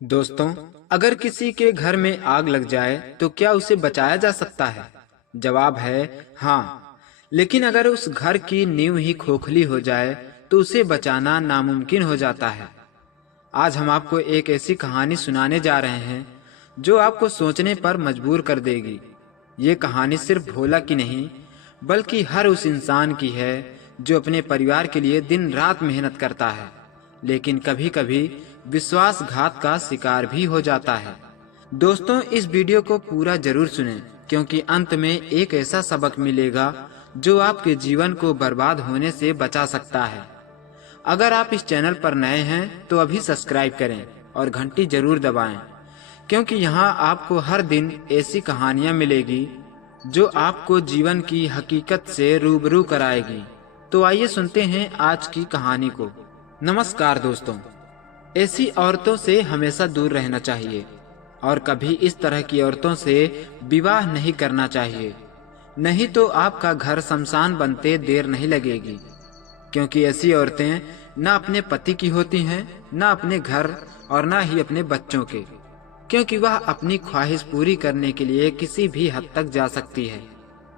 दोस्तों, अगर किसी के घर में आग लग जाए तो क्या उसे बचाया जा सकता है? जवाब है हाँ। लेकिन अगर उस घर की नींव ही खोखली हो जाए तो उसे बचाना नामुमकिन हो जाता है। आज हम आपको एक ऐसी कहानी सुनाने जा रहे हैं जो आपको सोचने पर मजबूर कर देगी। ये कहानी सिर्फ भोला की नहीं, बल्कि हर उस इंसान की है जो अपने परिवार के लिए दिन रात मेहनत करता है, लेकिन कभी-कभी विश्वासघात का शिकार भी हो जाता है। दोस्तों, इस वीडियो को पूरा जरूर सुनें, क्योंकि अंत में एक ऐसा सबक मिलेगा जो आपके जीवन को बर्बाद होने से बचा सकता है। अगर आप इस चैनल पर नए हैं तो अभी सब्सक्राइब करें और घंटी जरूर दबाएं, क्योंकि यहाँ आपको हर दिन ऐसी कहानियाँ मिलेगी जो आपको जीवन की हकीकत से रूबरू कराएगी। तो आइए सुनते हैं आज की कहानी को। नमस्कार दोस्तों, ऐसी औरतों से हमेशा दूर रहना चाहिए और कभी इस तरह की औरतों से विवाह नहीं करना चाहिए, नहीं तो आपका घर शमशान बनते देर नहीं लगेगी। क्योंकि ऐसी औरतें न अपने पति की होती हैं, न अपने घर और न ही अपने बच्चों के, क्योंकि वह अपनी ख्वाहिश पूरी करने के लिए किसी भी हद तक जा सकती है।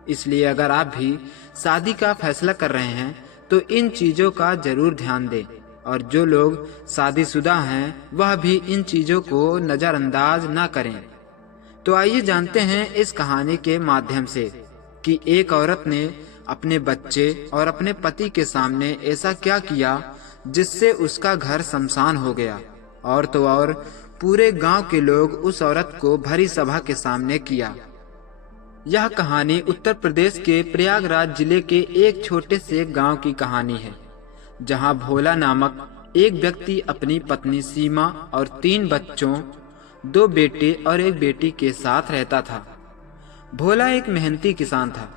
इसलिए अगर आप भी शादी का फैसला कर रहे हैं तो इन चीजों का जरूर ध्यान दें, और जो लोग शादीशुदा हैं वह भी इन चीजों को नजरअंदाज न करें। तो आइए जानते हैं इस कहानी के माध्यम से कि एक औरत ने अपने बच्चे और अपने पति के सामने ऐसा क्या किया जिससे उसका घर शमशान हो गया। और तो और पूरे गांव के लोग उस औरत को भरी सभा के सामने किया। यह कहानी उत्तर प्रदेश के प्रयागराज जिले के एक छोटे से गांव की कहानी है, जहां भोला नामक एक व्यक्ति अपनी पत्नी सीमा और 3 बच्चों, 2 बेटे और 1 बेटी के साथ रहता था। भोला एक मेहनती किसान था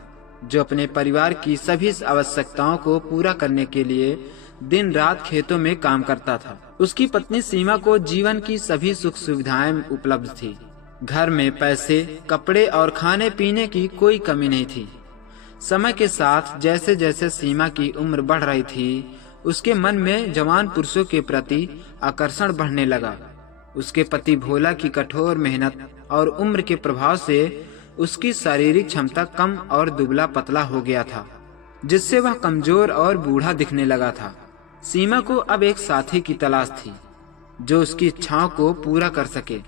जो अपने परिवार की सभी आवश्यकताओं को पूरा करने के लिए दिन रात खेतों में काम करता था। उसकी पत्नी सीमा को जीवन की सभी सुख सुविधाएं उपलब्ध थी। घर में पैसे, कपड़े और खाने पीने की कोई कमी नहीं थी। समय के साथ जैसे जैसे सीमा की उम्र बढ़ रही थी, उसके मन में जवान पुरुषों के प्रति आकर्षण बढ़ने लगा। उसके पति भोला की कठोर मेहनत और उम्र के प्रभाव से उसकी शारीरिक क्षमता कम और दुबला पतला हो गया था, जिससे वह कमजोर और बूढ़ा दिखने लगा था। सीमा को अब एक साथी की तलाश थी जो उसकी इच्छाओं को पूरा कर सके।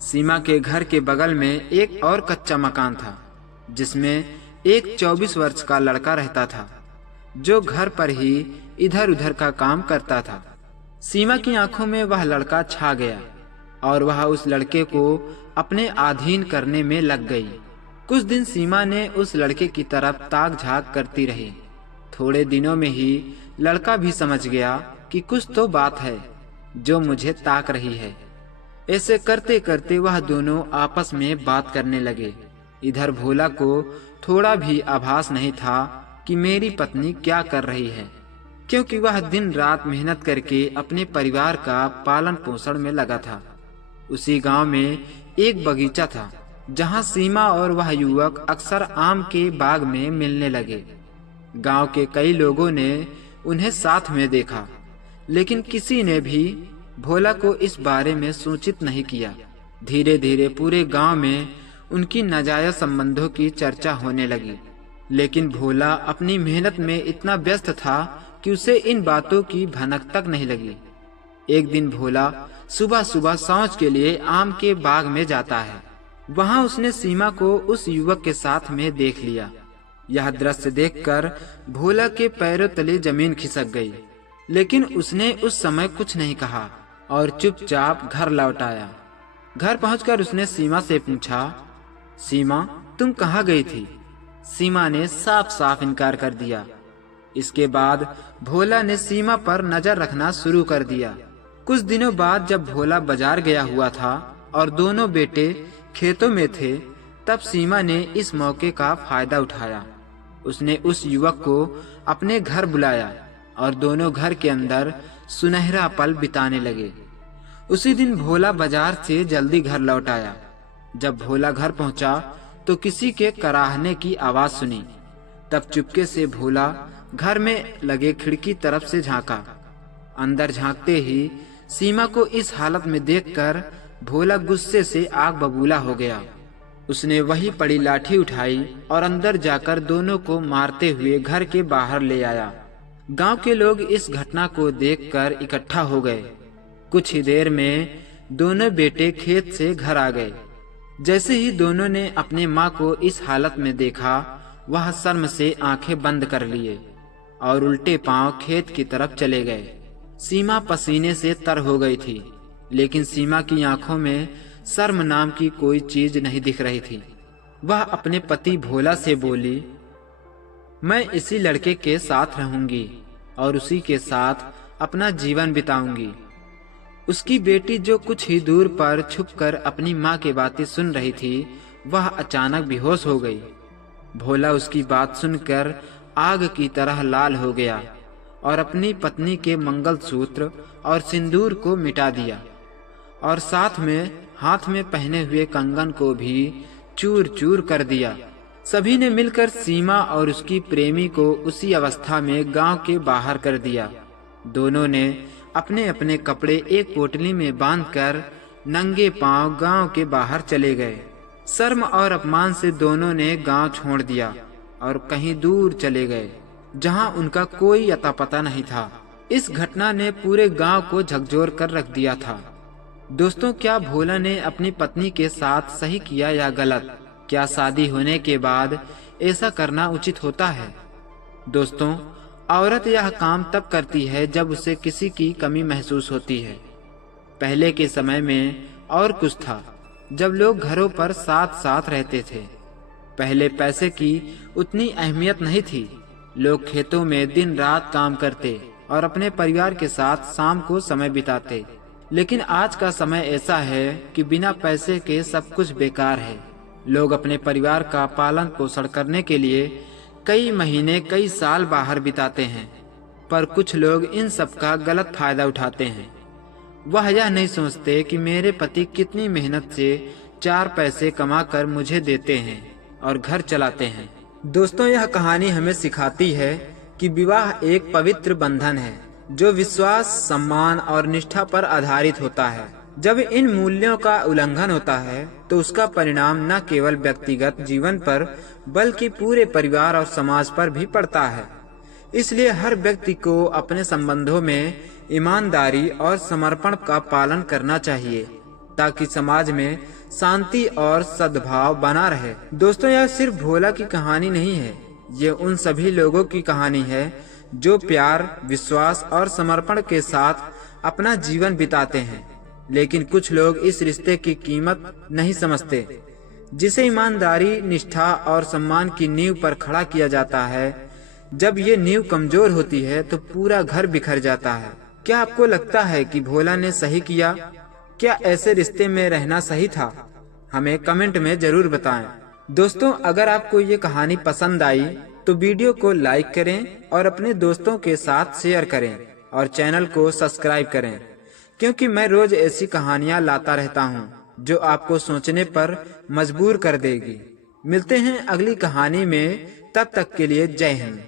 सीमा के घर के बगल में एक और कच्चा मकान था, जिसमें एक 24 वर्ष का लड़का रहता था जो घर पर ही इधर उधर का काम करता था। सीमा की आंखों में वह लड़का छा गया और वह उस लड़के को अपने अधीन करने में लग गई। कुछ दिन सीमा ने उस लड़के की तरफ ताक झांक करती रही। थोड़े दिनों में ही लड़का भी समझ गया कि कुछ तो बात है जो मुझे ताक रही है। ऐसे करते करते वह दोनों आपस में बात करने लगे। इधर भोला को थोड़ा भी आभास नहीं था कि मेरी पत्नी क्या कर रही है, क्योंकि वह दिन रात मेहनत करके अपने परिवार का पालन पोषण में लगा था। उसी गांव में एक बगीचा था जहां सीमा और वह युवक अक्सर आम के बाग में मिलने लगे। गांव के कई लोगों ने उन्हें साथ में देखा, लेकिन किसी ने भी भोला को इस बारे में सूचित नहीं किया। धीरे धीरे पूरे गांव में उनकी नाजायज संबंधों की चर्चा होने लगी, लेकिन भोला अपनी मेहनत में इतना व्यस्त था कि उसे इन बातों की भनक तक नहीं लगी। एक दिन भोला सुबह सुबह शौच के लिए आम के बाग में जाता है। वहां उसने सीमा को उस युवक के साथ में देख लिया। यह दृश्य देखकर भोला के पैरों तले जमीन खिसक गई, लेकिन उसने उस समय कुछ नहीं कहा और चुपचाप घर लौट आया। घर पहुंचकर उसने सीमा से पूछा, सीमा, तुम कहाँ गई थी? सीमा ने साफ साफ इनकार कर दिया। इसके बाद भोला ने सीमा पर नजर रखना शुरू कर दिया। कुछ दिनों बाद जब भोला बाजार गया हुआ था और दोनों बेटे खेतों में थे, तब सीमा ने इस मौके का फायदा उठाया। उसने उस युवक को अपने घर बुलाया और दोनों घर के अंदर सुनहरा पल बिताने लगे। उसी दिन भोला बाजार से जल्दी घर लौट आया। जब भोला घर पहुंचा तो किसी के कराहने की आवाज सुनी। तब चुपके से भोला घर में लगे खिड़की तरफ से झांका। अंदर झांकते ही सीमा को इस हालत में देखकर भोला गुस्से से आग बबूला हो गया। उसने वही पड़ी लाठी उठाई और अंदर जाकर दोनों को मारते हुए घर के बाहर ले आया। गांव के लोग इस घटना को देखकर इकट्ठा हो गए। कुछ ही देर में दोनों बेटे खेत से घर आ गए। जैसे ही दोनों ने अपने माँ को इस हालत में देखा, वह शर्म से आंखें बंद कर लिए और उल्टे पांव खेत की तरफ चले गए। सीमा पसीने से तर हो गई थी, लेकिन सीमा की आंखों में शर्म नाम की कोई चीज नहीं दिख रही थी। वह अपने पति भोला से बोली, मैं इसी लड़के के साथ रहूंगी और उसी के साथ अपना जीवन बिताऊंगी। उसकी बेटी जो कुछ ही दूर पर छुपकर अपनी माँ की बातें सुन रही थी, वह अचानक बेहोश हो गई। भोला उसकी बात सुनकर आग की तरह लाल हो गया और अपनी पत्नी के मंगलसूत्र और सिंदूर को मिटा दिया और साथ में हाथ में पहने हुए कंगन को भी चूर चूर कर दिया। सभी ने मिलकर सीमा और उसकी प्रेमी को उसी अवस्था में गांव के बाहर कर दिया। दोनों ने अपने अपने कपड़े एक पोटली में बांधकर नंगे पांव गांव के बाहर चले गए। शर्म और अपमान से दोनों ने गांव छोड़ दिया और कहीं दूर चले गए, जहां उनका कोई अता पता नहीं था। इस घटना ने पूरे गांव को झकझोर कर रख दिया था। दोस्तों, क्या भोला ने अपनी पत्नी के साथ सही किया या गलत? क्या शादी होने के बाद ऐसा करना उचित होता है? दोस्तों, औरत यह काम तब करती है जब उसे किसी की कमी महसूस होती है। पहले के समय में और कुछ था, जब लोग घरों पर साथ साथ रहते थे। पहले पैसे की उतनी अहमियत नहीं थी। लोग खेतों में दिन रात काम करते और अपने परिवार के साथ शाम को समय बिताते। लेकिन आज का समय ऐसा है कि बिना पैसे के सब कुछ बेकार है। लोग अपने परिवार का पालन पोषण करने के लिए कई महीने कई साल बाहर बिताते हैं, पर कुछ लोग इन सब का गलत फायदा उठाते हैं। वह यह नहीं सोचते कि मेरे पति कितनी मेहनत से 4 पैसे कमाकर मुझे देते हैं और घर चलाते हैं। दोस्तों, यह कहानी हमें सिखाती है कि विवाह एक पवित्र बंधन है जो विश्वास, सम्मान और निष्ठा पर आधारित होता है। जब इन मूल्यों का उल्लंघन होता है तो उसका परिणाम न केवल व्यक्तिगत जीवन पर बल्कि पूरे परिवार और समाज पर भी पड़ता है। इसलिए हर व्यक्ति को अपने संबंधों में ईमानदारी और समर्पण का पालन करना चाहिए ताकि समाज में शांति और सद्भाव बना रहे। दोस्तों, यह सिर्फ भोला की कहानी नहीं है, ये उन सभी लोगों की कहानी है जो प्यार, विश्वास और समर्पण के साथ अपना जीवन बिताते हैं। लेकिन कुछ लोग इस रिश्ते की कीमत नहीं समझते, जिसे ईमानदारी, निष्ठा और सम्मान की नींव पर खड़ा किया जाता है। जब ये नींव कमजोर होती है तो पूरा घर बिखर जाता है। क्या आपको लगता है कि भोला ने सही किया? क्या ऐसे रिश्ते में रहना सही था? हमें कमेंट में जरूर बताएं। दोस्तों, अगर आपको ये कहानी पसंद आई तो वीडियो को लाइक करें और अपने दोस्तों के साथ शेयर करें और चैनल को सब्सक्राइब करें, क्योंकि मैं रोज ऐसी कहानियां लाता रहता हूं जो आपको सोचने पर मजबूर कर देगी। मिलते हैं अगली कहानी में, तब तक के लिए जय हिंद।